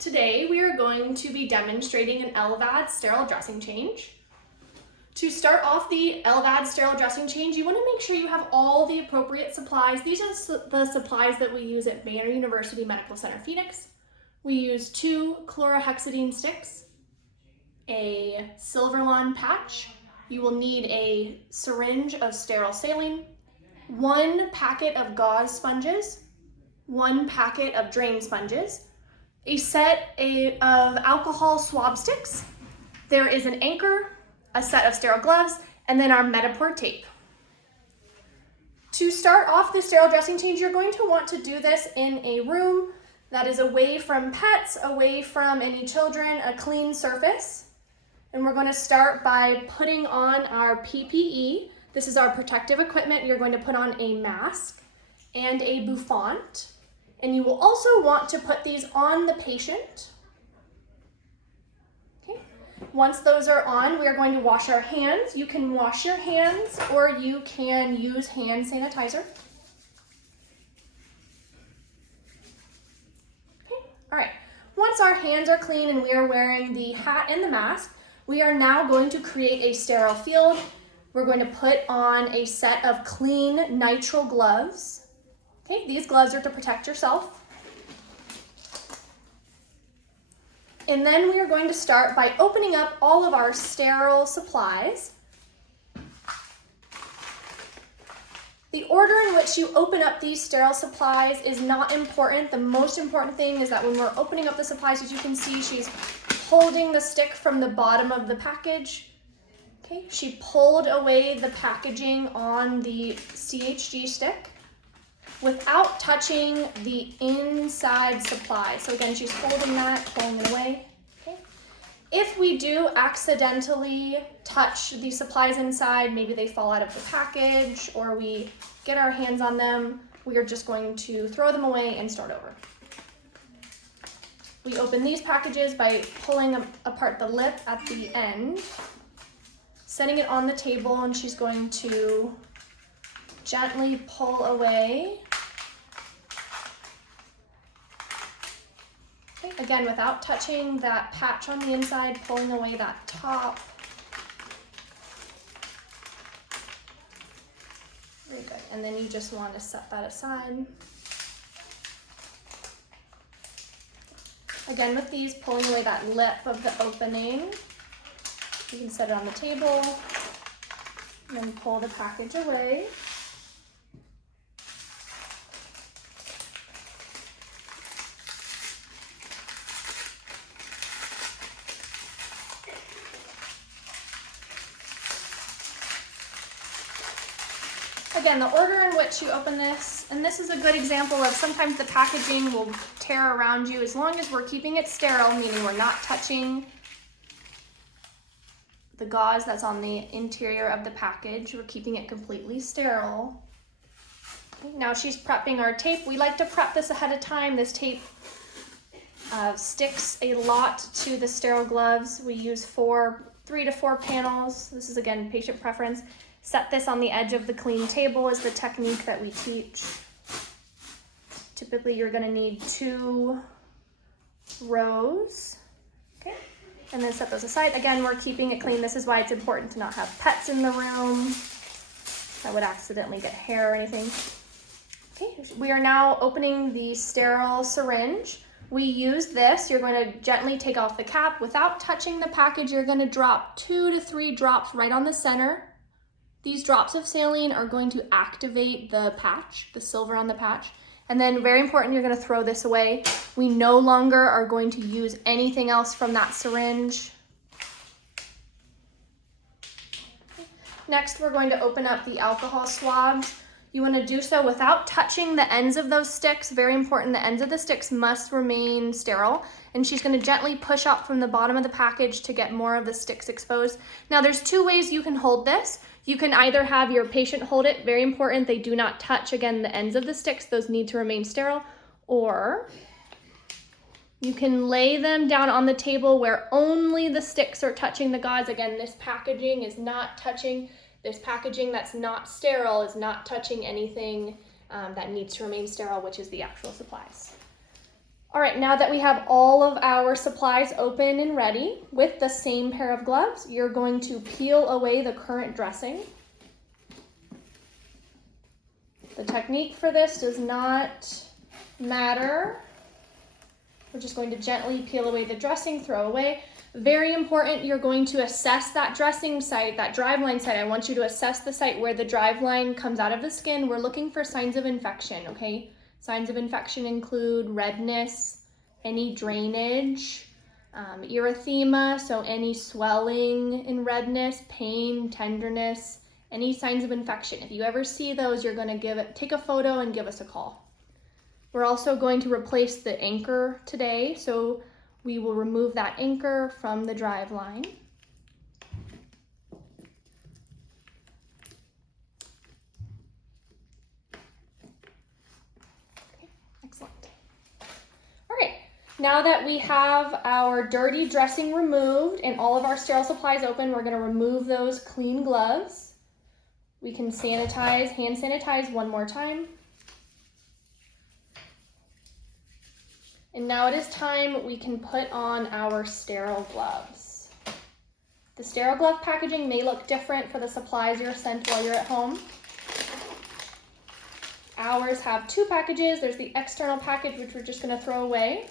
Today we are going to be demonstrating an LVAD sterile dressing change. To start off the LVAD sterile dressing change, you want to make sure you have all the appropriate supplies. These are the supplies that we use at Banner University Medical Center Phoenix. We use 2 chlorahexadine sticks, a Silverlon patch. You will need a syringe of sterile saline, 1 packet of gauze sponges, 1 packet of drain sponges, a set of alcohol swab sticks. There is an anchor, a set of sterile gloves, and then our medipore tape. To start off the sterile dressing change, you're going to want to do this in a room that is away from pets, away from any children, a clean surface. And we're going to start by putting on our PPE. This is our protective equipment. You're going to put on a mask and a Bouffant. And you will also want to put these on the patient. Okay. Once those are on, we are going to wash our hands. You can wash your hands or you can use hand sanitizer. Okay. All right. Once our hands are clean and we are wearing the hat and the mask, we are now going to create a sterile field. We're going to put on a set of clean nitrile gloves. Okay, these gloves are to protect yourself. And then we are going to start by opening up all of our sterile supplies. The order in which you open up these sterile supplies is not important. The most important thing is that when we're opening up the supplies, as you can see, she's holding the stick from the bottom of the package. Okay, she pulled away the packaging on the CHG stick without touching the inside supply. So again, she's holding that, pulling it away. Okay. If we do accidentally touch the supplies inside, maybe they fall out of the package or we get our hands on them, we are just going to throw them away and start over. We open these packages by pulling apart the lip at the end, setting it on the table, and she's going to gently pull away. Okay, again, without touching that patch on the inside, pulling away that top. Very good. And then you just want to set that aside. Again, with these, pulling away that lip of the opening. You can set it on the table and then pull the package away. Again, the order in which you open this, and this is a good example of sometimes the packaging will tear around you. As long as we're keeping it sterile, meaning we're not touching the gauze that's on the interior of the package, we're keeping it completely sterile. Okay, now she's prepping our tape. We like to prep this ahead of time. This tape sticks a lot to the sterile gloves. We use 3 to 4 panels. This is, again, patient preference. Set this on the edge of the clean table is the technique that we teach. Typically, you're going to need 2 rows. Okay, and then set those aside. Again, we're keeping it clean. This is why it's important to not have pets in the room that would accidentally get hair or anything. Okay, we are now opening the sterile syringe. We use this. You're going to gently take off the cap. Without touching the package, you're going to drop 2 to 3 drops right on the center. These drops of saline are going to activate the patch, the silver on the patch. And then, very important, you're going to throw this away. We no longer are going to use anything else from that syringe. Next, we're going to open up the alcohol swabs. You want to do so without touching the ends of those sticks. Very important, the ends of the sticks must remain sterile. And she's going to gently push up from the bottom of the package to get more of the sticks exposed. Now, there's 2 ways you can hold this. You can either have your patient hold it, very important, they do not touch, again, the ends of the sticks, those need to remain sterile, or you can lay them down on the table where only the sticks are touching the gauze. Again, this packaging is not touching, this packaging that's not sterile is not touching anything that needs to remain sterile, which is the actual supplies. All right, now that we have all of our supplies open and ready with the same pair of gloves, you're going to peel away the current dressing. The technique for this does not matter. We're just going to gently peel away the dressing, throw away. Very important, you're going to assess that dressing site, that driveline site. I want you to assess the site where the driveline comes out of the skin. We're looking for signs of infection, okay? Signs of infection include redness, any drainage, erythema, so any swelling and redness, pain, tenderness, any signs of infection. If you ever see those, you're going to take a photo and give us a call. We're also going to replace the anchor today, so we will remove that anchor from the drive line. Okay, excellent. All right, now that we have our dirty dressing removed and all of our sterile supplies open, we're going to remove those clean gloves. We can sanitize, hand sanitize one more time. And now it is time we can put on our sterile gloves. The sterile glove packaging may look different for the supplies you're sent while you're at home. Ours have two packages. There's the external package, which we're just going to throw away.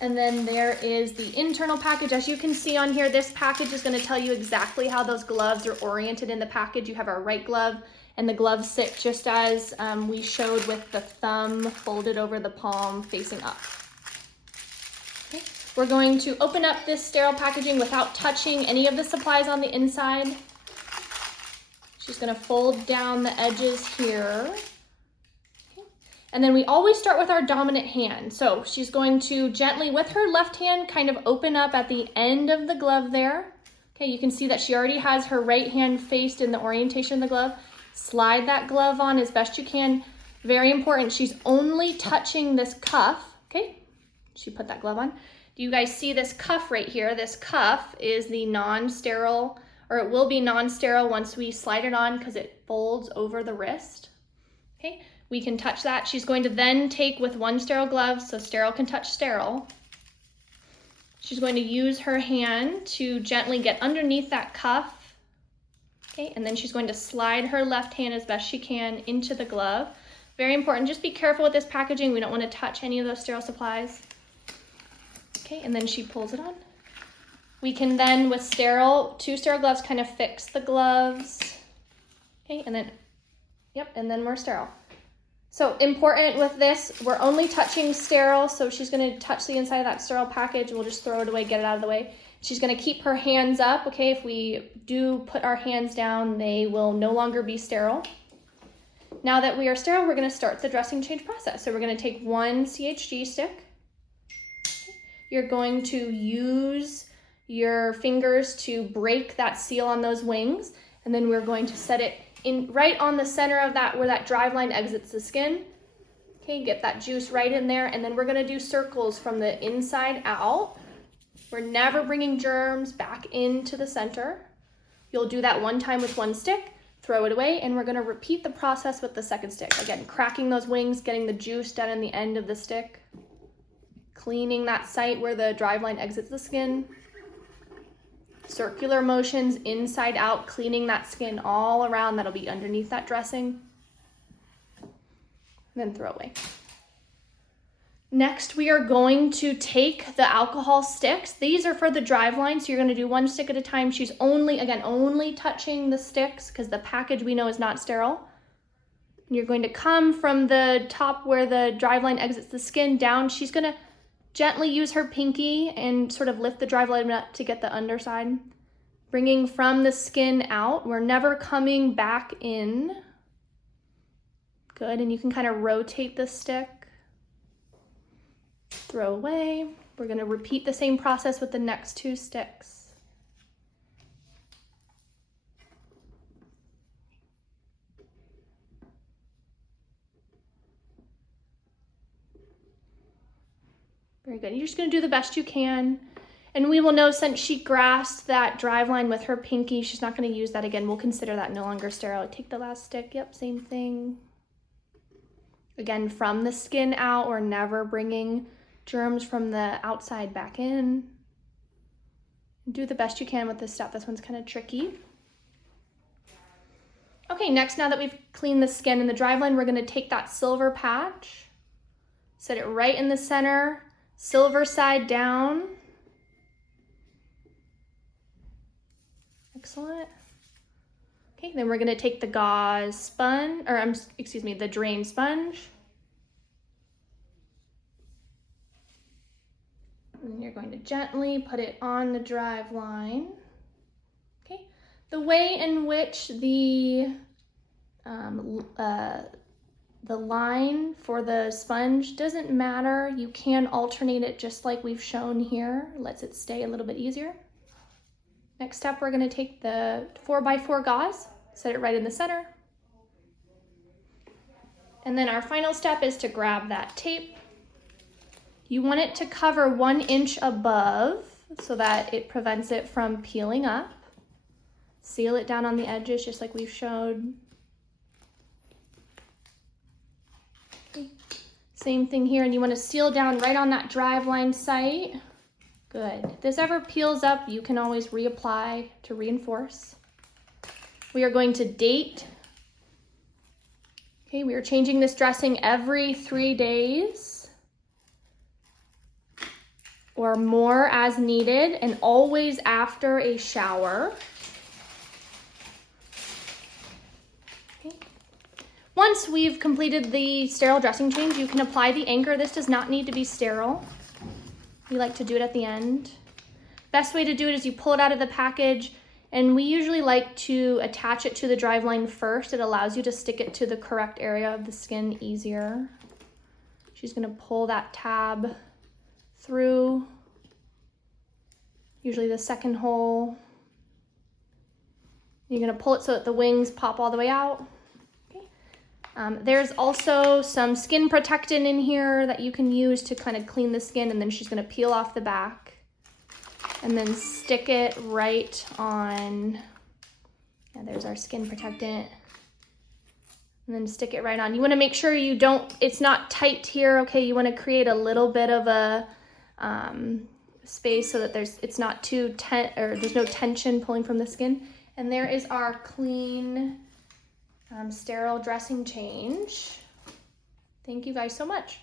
And then there is the internal package. As you can see on here, this package is going to tell you exactly how those gloves are oriented in the package. You have our right glove, and the gloves sit just as we showed with the thumb folded over the palm facing up. Okay. We're going to open up this sterile packaging without touching any of the supplies on the inside. She's going to fold down the edges here. Okay. And then we always start with our dominant hand. So she's going to gently, with her left hand, kind of open up at the end of the glove there. Okay, you can see that she already has her right hand faced in the orientation of the glove. Slide that glove on as best you can. Very important, she's only touching this cuff, okay? She put that glove on. Do you guys see this cuff right here? This cuff is the non-sterile, or it will be non-sterile once we slide it on because it folds over the wrist, okay? We can touch that. She's going to then take with one sterile glove, so sterile can touch sterile. She's going to use her hand to gently get underneath that cuff. Okay, and then she's going to slide her left hand as best she can into the glove. Very important, just be careful with this packaging. We don't want to touch any of those sterile supplies. Okay, and then she pulls it on. We can then, with two sterile gloves, kind of fix the gloves. Okay, and then, yep, and then we're sterile. So important with this, we're only touching sterile, so she's going to touch the inside of that sterile package. We'll just throw it away, get it out of the way. She's going to keep her hands up, okay? If we do put our hands down, they will no longer be sterile. Now that we are sterile, we're going to start the dressing change process. So we're going to take one CHG stick. You're going to use your fingers to break that seal on those wings, and then we're going to set it in right on the center of that, where that drive line exits the skin. Okay, get that juice right in there, and then we're going to do circles from the inside out. We're never bringing germs back into the center. You'll do that one time with one stick, throw it away, and we're going to repeat the process with the second stick. Again, cracking those wings, getting the juice down in the end of the stick, cleaning that site where the drive line exits the skin, circular motions inside out, cleaning that skin all around that'll be underneath that dressing, and then throw away. Next, we are going to take the alcohol sticks. These are for the drive line, so you're going to do one stick at a time. She's only touching the sticks because the package we know is not sterile. And you're going to come from the top where the drive line exits the skin down. She's going to gently use her pinky and sort of lift the drive line up to get the underside. Bringing from the skin out. We're never coming back in. Good, and you can kind of rotate the stick. Throw away. We're going to repeat the same process with the next two sticks. Very good. You're just going to do the best you can. And we will know, since she grasped that drive line with her pinky, she's not going to use that again. We'll consider that no longer sterile. Take the last stick. Yep, same thing. Again, from the skin out, we're never bringing germs from the outside back in. Do the best you can with this step. This one's kind of tricky. Okay, next, now that we've cleaned the skin and the driveline, we're gonna take that silver patch, set it right in the center, silver side down. Excellent. Okay, then we're gonna take the gauze sponge, or the drain sponge. And you're going to gently put it on the driveline. Okay, the way in which the line for the sponge doesn't matter. You can alternate it just like we've shown here. Lets it stay a little bit easier. Next step, we're gonna take the 4x4 gauze, set it right in the center. And then our final step is to grab that tape. You want it to cover 1 inch above so that it prevents it from peeling up. Seal it down on the edges just like we've showed. Okay. Same thing here, and you want to seal down right on that driveline site. Good. If this ever peels up, you can always reapply to reinforce. We are going to date. Okay, we are changing this dressing every 3 days or more as needed, and always after a shower. Okay. Once we've completed the sterile dressing change, you can apply the anchor. This does not need to be sterile. We like to do it at the end. Best way to do it is you pull it out of the package, and we usually like to attach it to the driveline first. It allows you to stick it to the correct area of the skin easier. She's gonna pull that tab through, usually the second hole. You're gonna pull it so that the wings pop all the way out. Okay. There's also some skin protectant in here that you can use to kind of clean the skin, and then she's gonna peel off the back and then stick it right on. Yeah, there's our skin protectant. And then stick it right on. You wanna make sure it's not tight here, okay? You wanna create a little bit of a space so that it's not too there's no tension pulling from the skin. And there is our clean, sterile dressing change. Thank you guys so much.